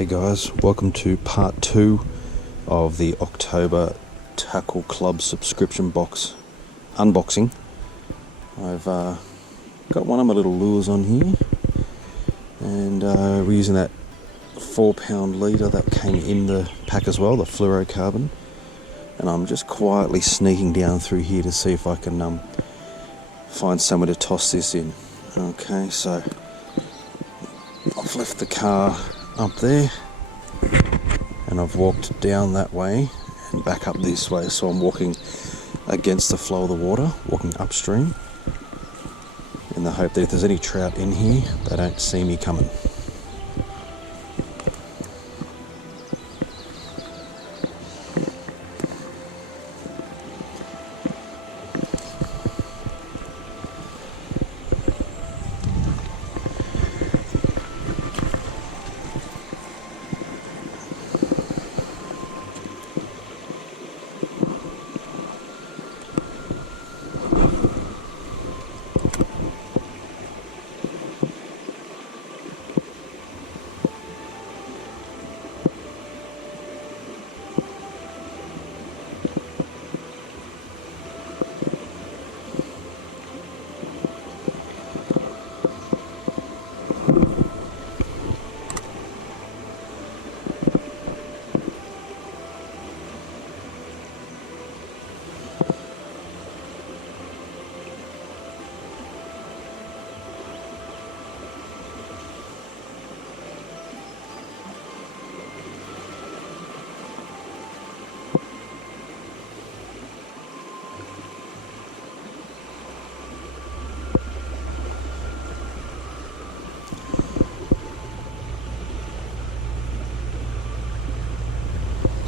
Hey guys, welcome to part 2 of the October Tackle Club subscription box unboxing. I've got one of my little lures on here, and we're using that 4-pound leader that came in the pack as well, the fluorocarbon, and I'm just quietly sneaking down through here to see if I can find somewhere to toss this in. Okay, so I've left the car up there and I've walked down that way and back up this way, so I'm walking against the flow of the water, walking upstream in the hope that if there's any trout in here, they don't see me coming.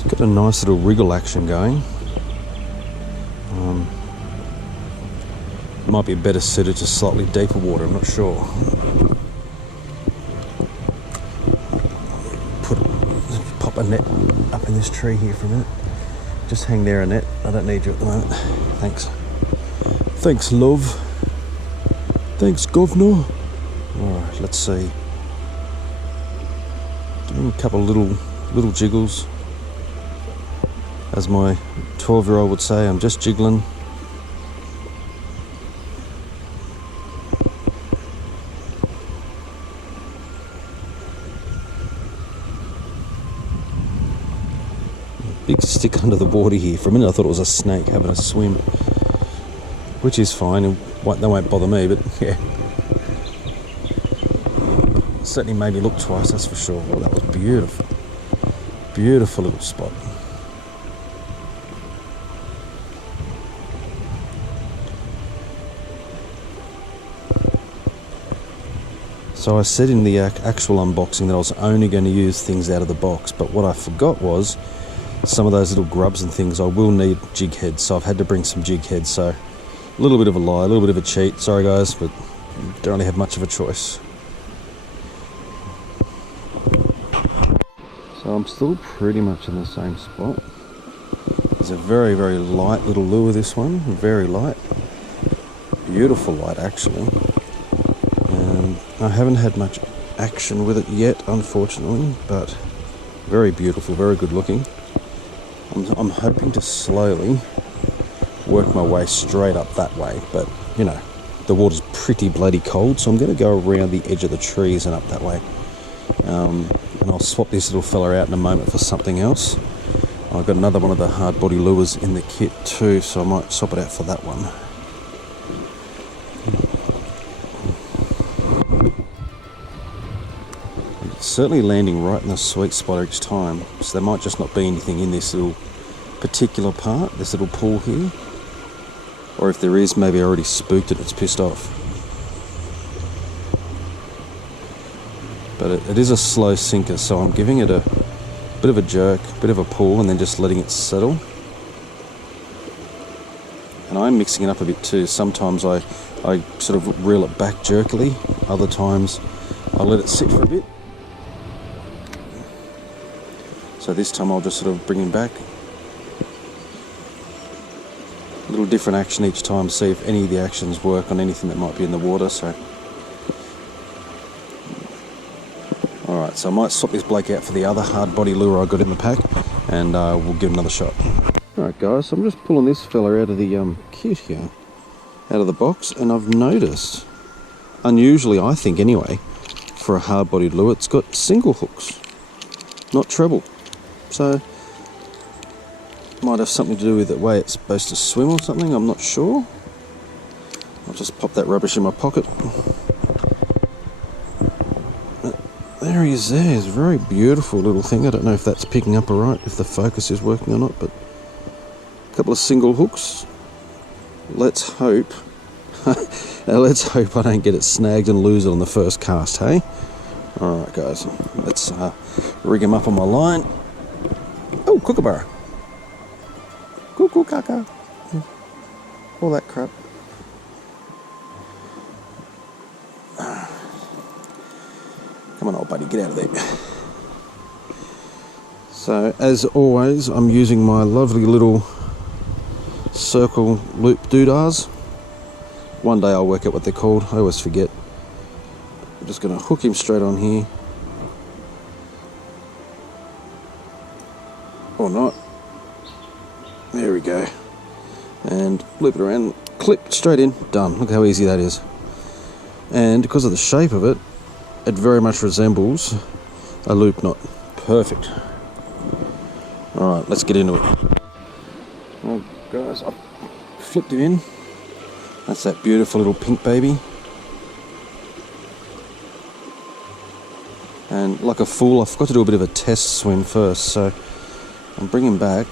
Got a nice little wriggle action going. Might be better suited to slightly deeper water, I'm not sure. Pop a net up in this tree here for a minute. Just hang there, Annette. I don't need you at the moment. Thanks. Thanks, love. Thanks, governor. Alright, let's see. Give a couple of little jiggles. As my 12-year-old would say, I'm just jiggling. Big stick under the water here. For a minute I thought it was a snake having a swim, which is fine, they won't bother me, but yeah. Certainly made me look twice, that's for sure. Well, that was beautiful. Beautiful little spot. So I said in the actual unboxing that I was only going to use things out of the box, but what I forgot was some of those little grubs and things I will need jig heads, so I've had to bring some jig heads. So a little bit of a lie, a little bit of a cheat, sorry guys, but don't really have much of a choice. So I'm still pretty much in the same spot. It's a very, very light little lure, this one, very light. Beautiful light actually. I haven't had much action with it yet, unfortunately, but very beautiful, very good looking. I'm hoping to slowly work my way straight up that way, but you know, the water's pretty bloody cold, so I'm going to go around the edge of the trees and up that way. And I'll swap this little fella out in a moment for something else. I've got another one of the hard body lures in the kit too, so I might swap it out for that one. Certainly landing right in the sweet spot each time, so there might just not be anything in this little particular part, this little pool here, or if there is, maybe I already spooked it, it's pissed off. But it is a slow sinker, so I'm giving it a bit of a jerk, a bit of a pull, and then just letting it settle. And I'm mixing it up a bit too. Sometimes I sort of reel it back jerkily, other times I let it sit for a bit. So this time I'll just sort of bring him back. A little different action each time, see if any of the actions work on anything that might be in the water. So Alright, so I might swap this Blake out for the other hard body lure I got in the pack, and we'll give it another shot. Alright guys, so I'm just pulling this fella out of the kit here, out of the box, and I've noticed, unusually I think anyway, for a hard bodied lure, it's got single hooks, not treble. So, might have something to do with the way it's supposed to swim or something, I'm not sure. I'll just pop that rubbish in my pocket. There he is there, it's a very beautiful little thing. I don't know if that's picking up alright, if the focus is working or not, but a couple of single hooks. Let's hope, let's hope I don't get it snagged and lose it on the first cast, hey? Alright guys, let's rig him up on my line. Oh, kookaburra. Cuckoo caca. All that crap. Come on, old buddy, get out of there. So, as always, I'm using my lovely little circle loop doodahs. One day I'll work out what they're called, I always forget. I'm just going to hook him straight on here. Or not. There we go. And loop it around, clip straight in, done. Look how easy that is. And because of the shape of it, it very much resembles a loop knot. Perfect. Alright, let's get into it. Well guys, I flipped him in. That's that beautiful little pink baby. And like a fool, I forgot to do a bit of a test swim first, so I'm bringing back.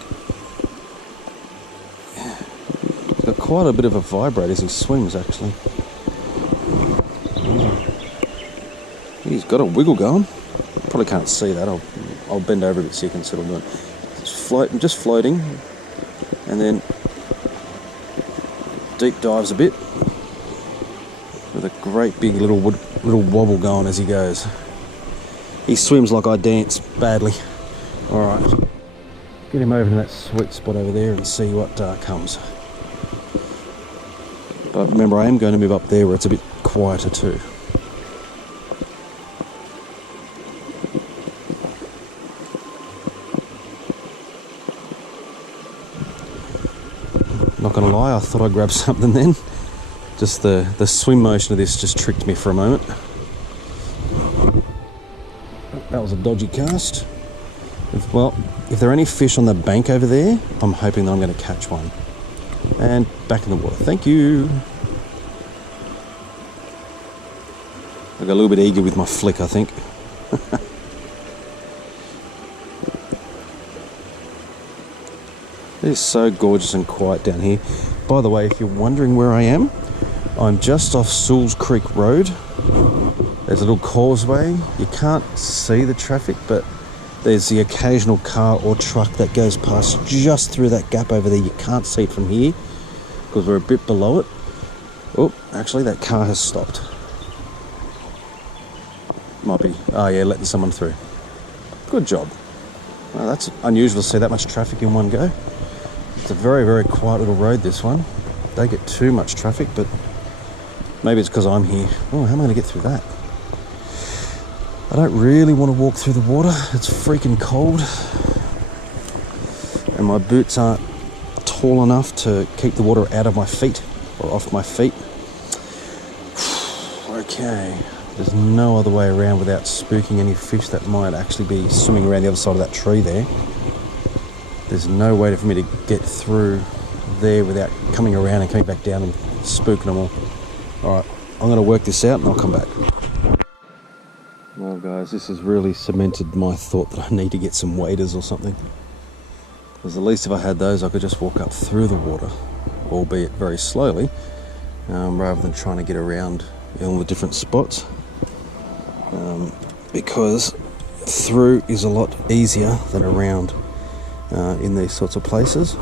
He's got quite a bit of a vibrate as he swims, actually. He's got a wiggle going. Probably can't see that. I'll bend over a bit so you can see what I'm doing. Just floating, and then deep dives a bit with a great big little wobble going as he goes. He swims like I dance badly. All right, get him over to that sweet spot over there and see what comes. But remember, I am going to move up there where it's a bit quieter too. Not gonna lie, I thought I grabbed something then. Just the swim motion of this just tricked me for a moment. That was a dodgy cast. If there are any fish on the bank over there, I'm hoping that I'm going to catch one. And back in the water. Thank you. I got a little bit eager with my flick, I think. It is so gorgeous and quiet down here. By the way, if you're wondering where I am, I'm just off Sewell's Creek Road. There's a little causeway. You can't see the traffic, but there's the occasional car or truck that goes past just through that gap over there. You can't see it from here because we're a bit below it. Oh, actually that car has stopped. Might be, oh yeah, letting someone through. Good job. Well, that's unusual to see that much traffic in one go. It's a very, very quiet little road, this one. Don't get too much traffic, but maybe it's because I'm here. Oh, how am I going to get through that? I don't really want to walk through the water. It's freaking cold. And my boots aren't tall enough to keep the water out of my feet or off my feet. Okay. There's no other way around without spooking any fish that might actually be swimming around the other side of that tree there. There's no way for me to get through there without coming around and coming back down and spooking them all. Alright, I'm going to work this out and I'll come back. Well guys, this has really cemented my thought that I need to get some waders or something. Because at least if I had those, I could just walk up through the water, albeit very slowly, rather than trying to get around all the different spots. Because through is a lot easier than around in these sorts of places.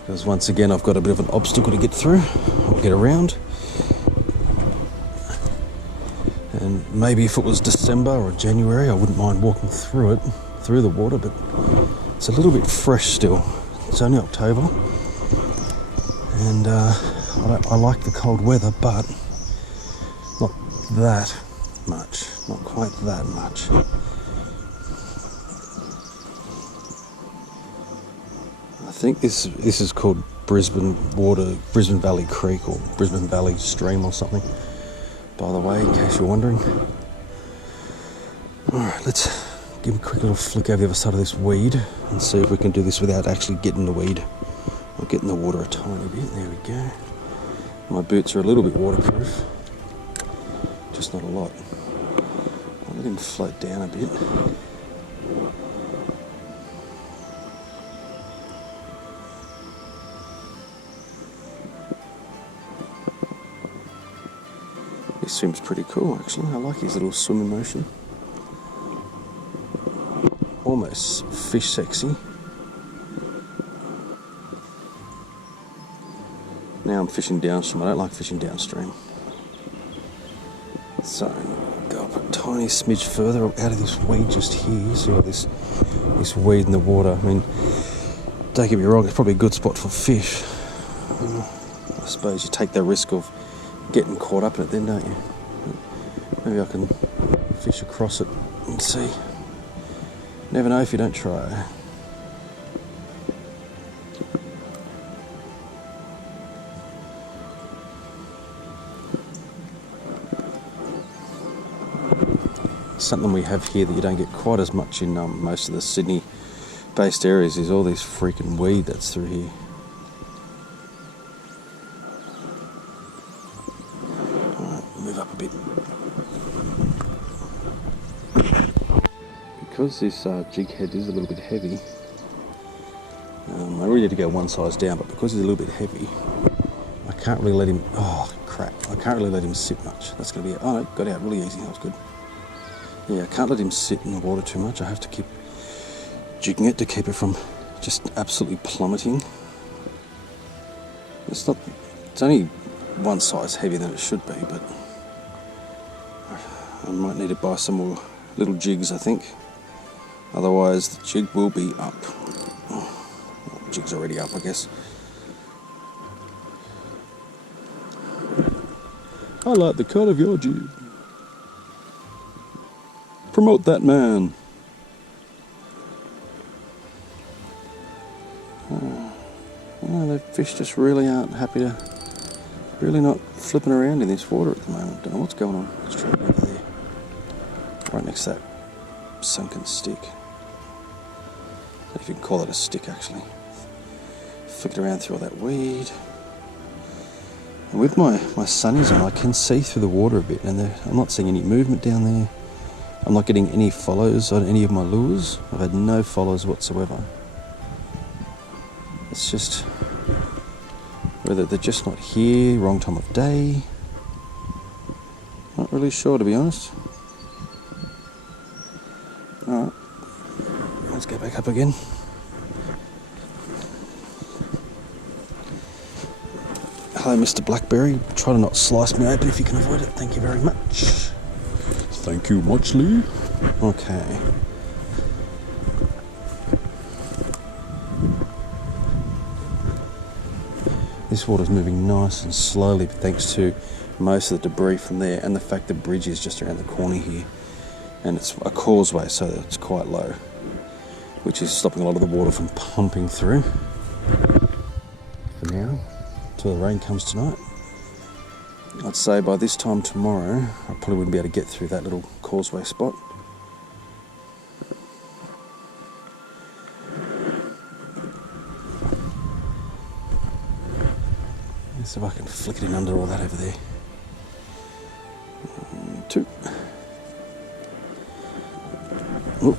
Because once again, I've got a bit of an obstacle to get through or get around. And maybe if it was December or January, I wouldn't mind walking through it, through the water, but it's a little bit fresh still. It's only October. And I like the cold weather, but not that much. Not quite that much. I think this is called Brisbane Valley Creek or Brisbane Valley Stream or something. By the way, in case you're wondering. Alright, let's give a quick little flick over the other side of this weed and see if we can do this without actually getting the weed. Or getting the water a tiny bit. There we go. My boots are a little bit waterproof. Just not a lot. I'll let him float down a bit. He swims pretty cool actually. I like his little swimming motion. Almost fish sexy. Now I'm fishing downstream. I don't like fishing downstream. So go up a tiny smidge further out of this weed just here. See all this weed in the water. I mean, don't get me wrong, it's probably a good spot for fish. I suppose you take the risk of getting caught up in it then, don't you? Maybe I can fish across it and see. Never know if you don't try. Something we have here that you don't get quite as much in most of the Sydney-based areas is all this freaking weed that's through here. Alright, move up a bit. Because this jig head is a little bit heavy, I really need to go one size down, but because he's a little bit heavy, I can't really let him, oh crap, I can't really let him sit much. That's going to be it. Oh no, got out really easy, that was good. Yeah, I can't let him sit in the water too much. I have to keep jigging it to keep it from just absolutely plummeting. It's only one size heavier than it should be, but I might need to buy some more little jigs, I think. Otherwise, the jig will be up. Oh, the jig's already up, I guess. I like the cut of your jig. Promote that man. The fish just really aren't happy to, really not flipping around in this water at the moment. Don't know what's going on. Let's try it over there. Right next to that sunken stick. I don't know if you can call it a stick actually. Flick it around through all that weed. And with my sunnies on, I can see through the water a bit, and I'm not seeing any movement down there. I'm not getting any follows on any of my lures. I've had no follows whatsoever. It's just whether they're just not here, wrong time of day. Not really sure, to be honest. Alright, let's go back up again. Hello, Mr. Blackberry. Try to not slice me open if you can avoid it. Thank you very much. Thank you muchly. Okay. This water's moving nice and slowly thanks to most of the debris from there and the fact the bridge is just around the corner here. And it's a causeway, so it's quite low, which is stopping a lot of the water from pumping through. For now, until the rain comes tonight. I'd say by this time tomorrow, I probably wouldn't be able to get through that little causeway spot. Let's see if I can flick it in under all that over there. 1, 2. Oop.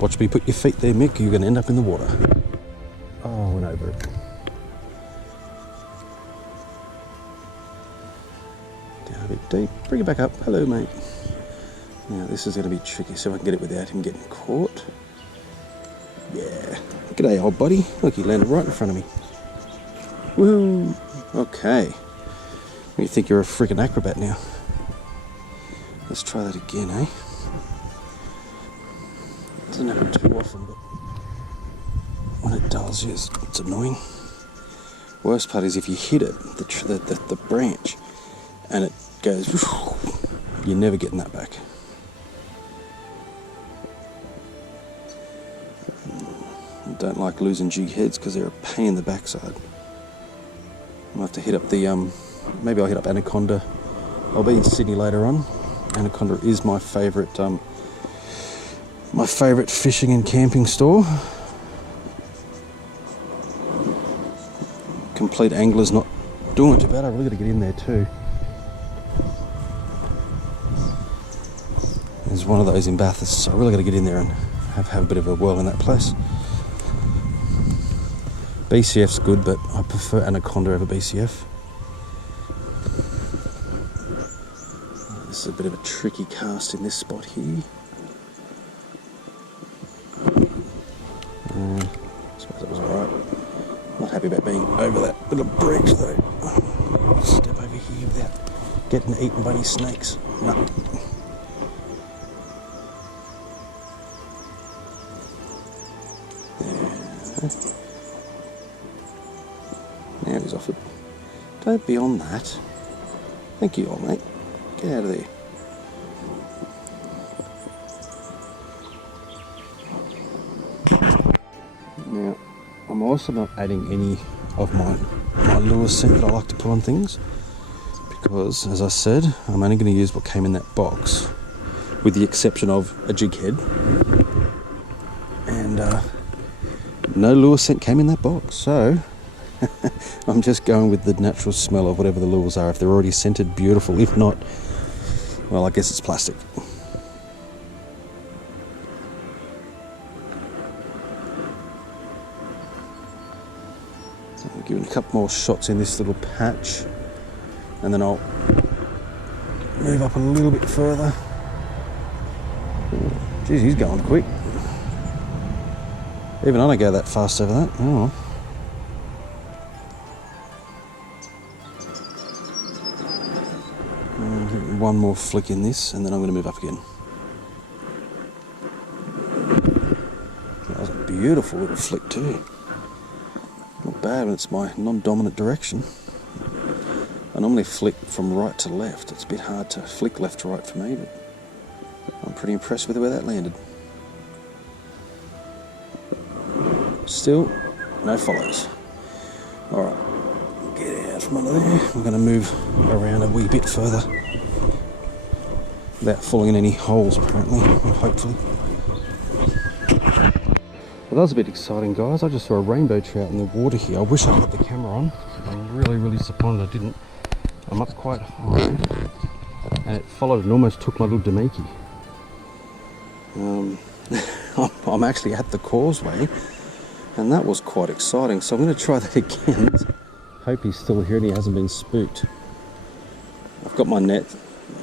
Watch me put your feet there, Mick. You're going to end up in the water. Oh, I went over it. Down a bit deep. Bring it back up. Hello, mate. Now, this is going to be tricky, so I can get it without him getting caught. Yeah. G'day, old buddy. Look, he landed right in front of me. Woo! Okay. You think you're a freaking acrobat now. Let's try that again, eh? Doesn't happen too often, but when it does, yes, it's annoying. Worst part is if you hit it, the branch, and it goes You're never getting that back. I don't like losing jig heads because they're a pain in the backside. I'll have to hit up the, maybe I'll hit up Anaconda. I'll be in Sydney later on. Anaconda is my favourite fishing and camping store. Complete Angler's not doing too bad. I really got to get in there too. There's one of those in Bathurst, so I really got to get in there and have a bit of a whirl in that place. BCF's good, but I prefer Anaconda over BCF. This is a bit of a tricky cast in this spot here. I suppose that was alright. Not happy about being over that bit of bridge though. Step over here without getting eaten by any snakes. No. Now he's off it. Don't be on that. Thank you, old mate. Get out of there. Now, I'm also not adding any of my lure scent that I like to put on things because, as I said, I'm only going to use what came in that box, with the exception of a jig head. And no lure scent came in that box, so I'm just going with the natural smell of whatever the lures are. If they're already scented, beautiful. If not, well, I guess it's plastic. So I'll give it a couple more shots in this little patch, and then I'll move up a little bit further. Geez, he's going quick. Even I don't go that fast over that. Oh. One more flick in this, and then I'm going to move up again. That was a beautiful little flick too. Not bad when it's my non-dominant direction. I normally flick from right to left. It's a bit hard to flick left to right for me, but I'm pretty impressed with where that landed. Still, no follows. Alright, get out from under there. We're going to move around a wee bit further without falling in any holes, apparently, or hopefully. Well, that was a bit exciting, guys. I just saw a rainbow trout in the water here. I wish I had the camera on. I'm really disappointed I didn't. I'm up quite high, and it followed and almost took my little Demiki. I'm actually at the causeway, and that was quite exciting, so I'm going to try that again. Hope he's still here and he hasn't been spooked. I've got my net.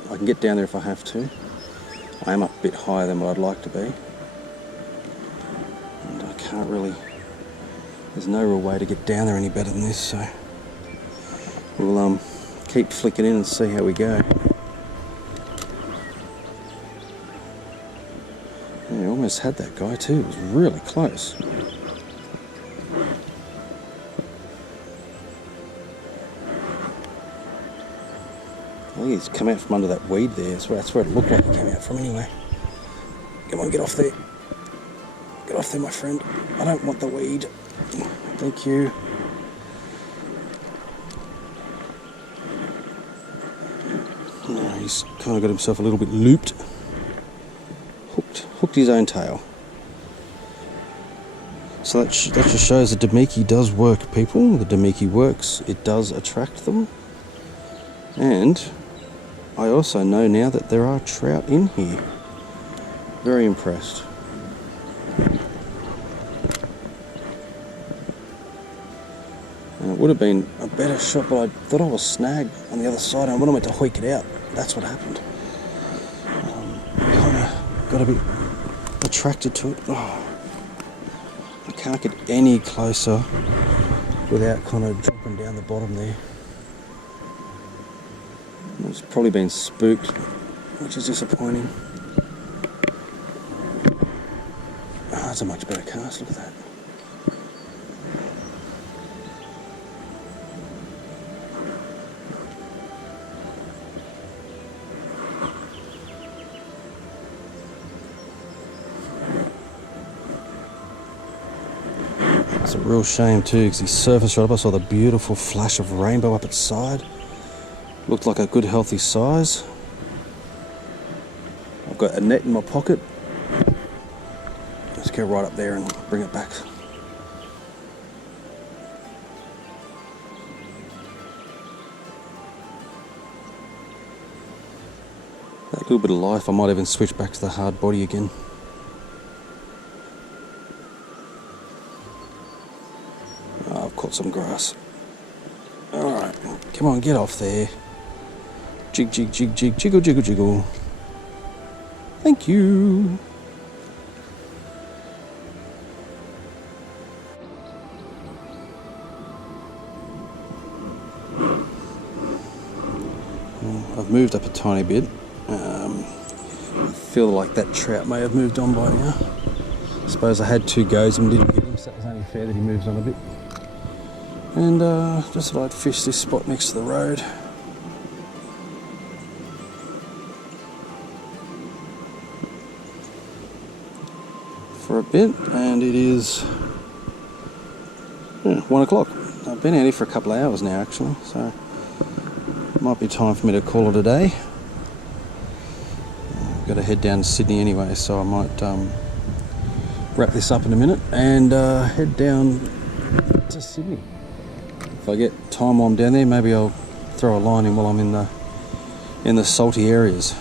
I can get down there if I have to. I am up a bit higher than what I'd like to be. And I can't really... There's no real way to get down there any better than this, so... We'll keep flicking in and see how we go. Yeah, I almost had that guy too. It was really close. I think he's come out from under that weed there. That's where it looked like he came out from anyway. Come on, get off there. Get off there, my friend. I don't want the weed. Thank you. No, he's kind of got himself a little bit looped. Hooked his own tail. So that just shows the Demiki does work, people. The Demiki works. It does attract them. And I also know now that there are trout in here. Very impressed. And it would have been a better shot, but I thought I was snagged on the other side and I wanted to hoik it out. That's what happened. Kind of got a bit attracted to it. Oh, I can't get any closer without kind of dropping down the bottom there. It's probably been spooked, which is disappointing. Oh, that's a much better cast, look at that. It's a real shame too, because he surfaced right up. I saw the beautiful flash of rainbow up its side. Looked like a good healthy size. I've got a net in my pocket. Let's go right up there and bring it back. That little bit of life, I might even switch back to the hard body again. Oh, I've caught some grass. Alright, come on, get off there. Jig, jig, jig, jig, jiggle, jiggle, jiggle. Thank you. I've moved up a tiny bit. I feel like that trout may have moved on by now. I suppose I had 2 goes and didn't get him, so it was only fair that he moves on a bit. And just thought I'd fish this spot next to the road. For a bit, and it is 1 o'clock. I've been out here for a couple of hours now actually, so it might be time for me to call it a day. I've got to head down to Sydney anyway, so I might wrap this up in a minute and head down to Sydney. If I get time while I'm down there, maybe I'll throw a line in while I'm in the salty areas.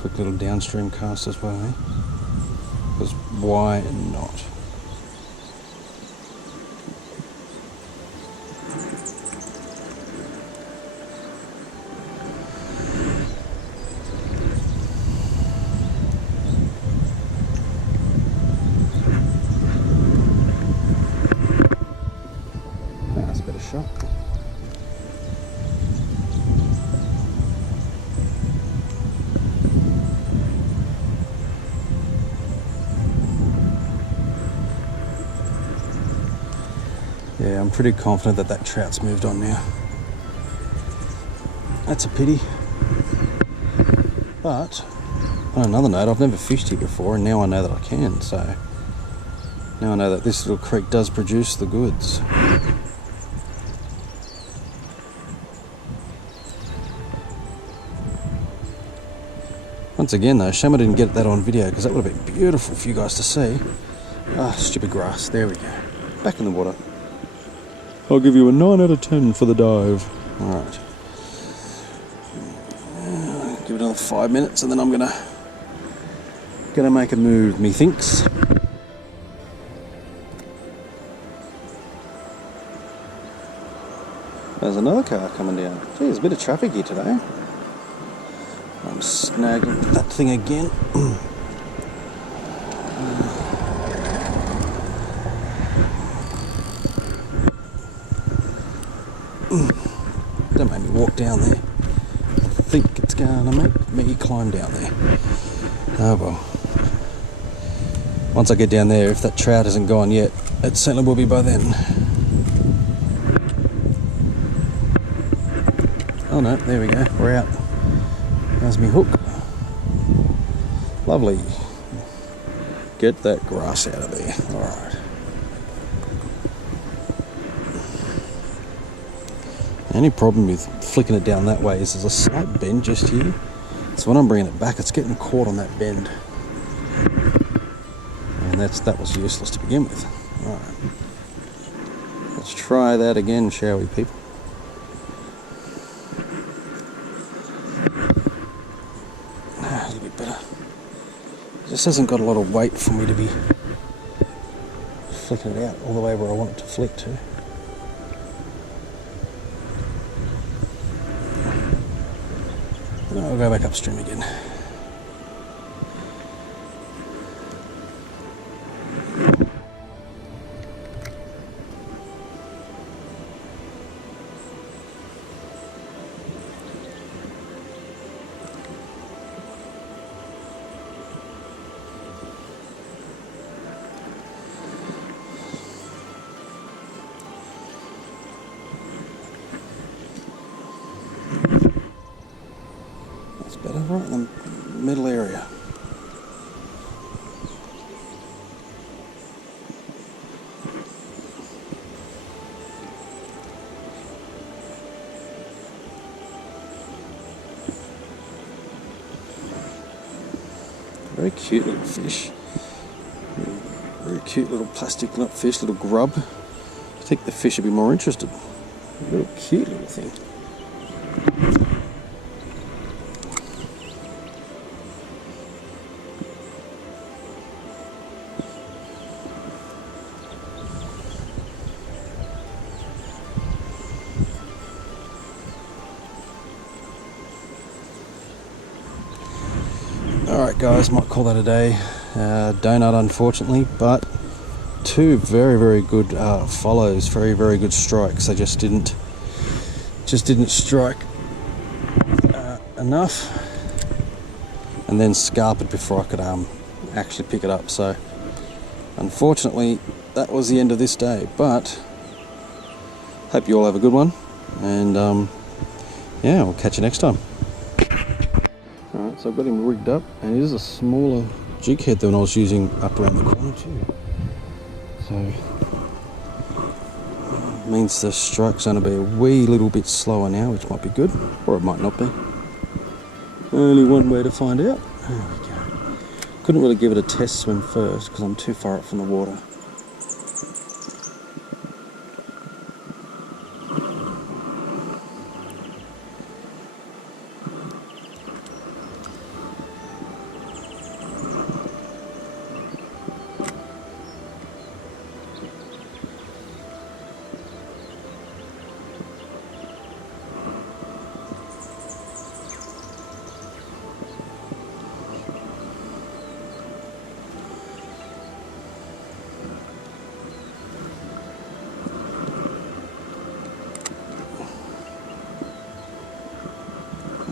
Quick little downstream cast as well, eh? Because why not? That's a better shot. Yeah, I'm pretty confident that that trout's moved on now. That's a pity. But, on another note, I've never fished here before, and now I know that I can, so now I know that this little creek does produce the goods. Once again though, shame I didn't get that on video, because that would have been beautiful for you guys to see. Ah, stupid grass. There we go. Back in the water. I'll give you a 9 out of 10 for the dive. Alright. Give it another 5 minutes and then I'm gonna make a move, methinks. There's another car coming down. Gee, there's a bit of traffic here today. I'm snagging that thing again. Don't make me walk down there. I think it's going to make me climb down there. Oh well. Once I get down there, if that trout hasn't gone yet, it certainly will be by then. Oh no, there we go, we're out. There's me hook. Lovely. Get that grass out of there. Alright. The only problem with flicking it down that way is there's a slight bend just here. So when I'm bringing it back, it's getting caught on that bend. And that was useless to begin with. Alright. Let's try that again, shall we, people? A little bit better. This hasn't got a lot of weight for me to be flicking it out all the way where I want it to flick to. I'll go back upstream again. Very cute little fish. Very cute little plastic nut fish, little grub. I think the fish would be more interested. A little cute little thing. Alright guys, might call that a day. Donut unfortunately, but two very good follows, very good strikes. They just didn't strike enough, and then scarpered before I could actually pick it up. So unfortunately that was the end of this day, but hope you all have a good one, and yeah, we'll catch you next time. Alright, so I've got him rigged up, and it is a smaller jig head than I was using up around the corner too. So means the strike's going to be a wee little bit slower now, which might be good, or it might not be. Only one way to find out. There we go. Couldn't really give it a test swim first because I'm too far up from the water.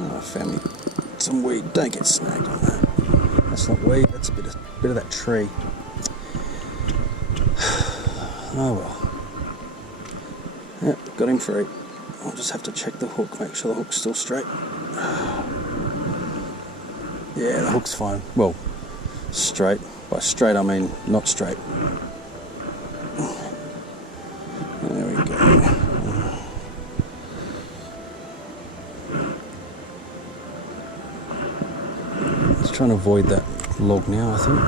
Oh, I found me some weed. Don't get snagged on that. That's not weed, that's a bit of that tree. Oh well. Yep, got him free. I'll just have to check the hook, make sure the hook's still straight. Yeah, the hook's fine. Well, straight. By straight I mean not straight. There we go. Trying to avoid that log now, I think.